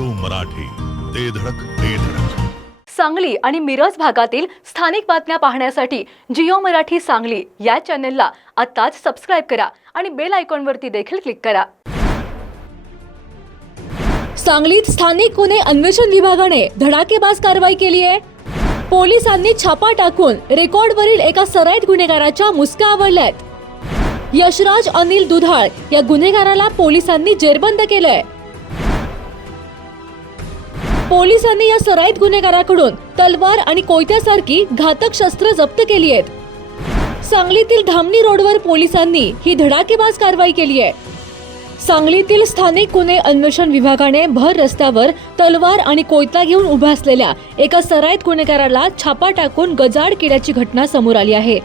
Radio Marathi ते धडक ते धडक. सांगली आणि मिरज भागातील स्थानिक बातम्या पाहण्यासाठी जिओ मराठी सांगली या चॅनेलला आत्ताच सबस्क्राईब करा आणि बेल आयकॉनवरती देखील क्लिक करा. सांगलीत स्थानिक गुन्हे अन्वेषण विभागाने धडाकेबाज कारवाई केली आहे. पोलिसांनी छापा टाकून रेकॉर्डवरील एका सराईत गुन्हेगाराच्या मुसक्या आवडल्यात. यशराज अनिल दुधाळ या गुन्हेगाराला पोलिसांनी जेरबंद केलंय. पोलिसांनी या सराईत गुन्हेगाराकडून तलवार आणि कोयत्यासारखी घातक शस्त्र जप्त केली आहेत. सांगलीतील धामणी रोडवर पोलिसांनी ही धडाकेबाज कारवाई केली आहे. सांगलीतील स्थानिक गुन्हे अन्वेषण विभागाने भर रस्त्यावर तलवार आणि कोयता घेऊन उभ्या असलेल्या एका सराईत गुन्हेगाराला छापा टाकून गजाड केल्याची घटना समोर आली आहे.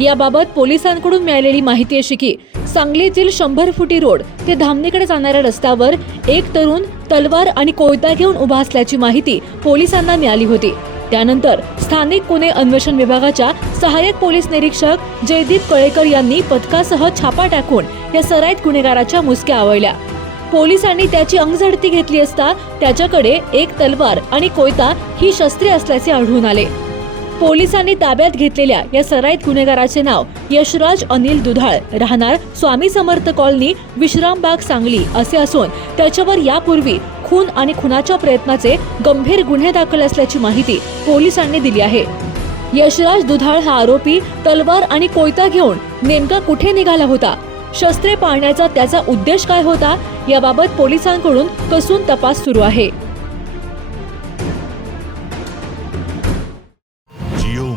याबाबत पोलिसांकडून मिळालेली माहिती अशी की सांगलीतील शंभर फुटी रोड ते धामणीकडे जाणाऱ्या रस्त्यावर एक तरुण तलवार आणि कोयता घेऊन उभा असल्याची माहिती पोलिसांना मिळाली होती. त्यानंतर स्थानिक गुन्हे अन्वेषण विभागाच्या सहाय्यक पोलीस निरीक्षक जयदीप कळेकर यांनी पथकासह छापा टाकून या सराईत गुन्हेगाराच्या मुसक्या आवळल्या. पोलिसांनी त्याची अंगझडती घेतली असता त्याच्याकडे एक तलवार आणि कोयता ही शस्त्रे असल्याचे आढळून आले. पोलिसांनी ताब्यात घेतलेल्या या सराईत गुन्हेगाराचे नाव यशराज अनिल दुधाळ. राहणार स्वामी समर्थ कॉलनी विश्रामबाग सांगली असे असून त्याच्यावर यापूर्वी खून आणि खुनाच्या प्रयत्नाचे गंभीर गुन्हे दाखल असल्याची माहिती पोलिसांनी दिली आहे. यशराज दुधाळ हा आरोपी तलवार आणि कोयता घेऊन नेमका कुठे निघाला होता? शस्त्रे पाळण्याचा त्याचा उद्देश काय होता? याबाबत पोलिसांकडून कसून तपास सुरू आहे.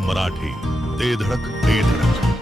मराठी ते धडक ते धडक.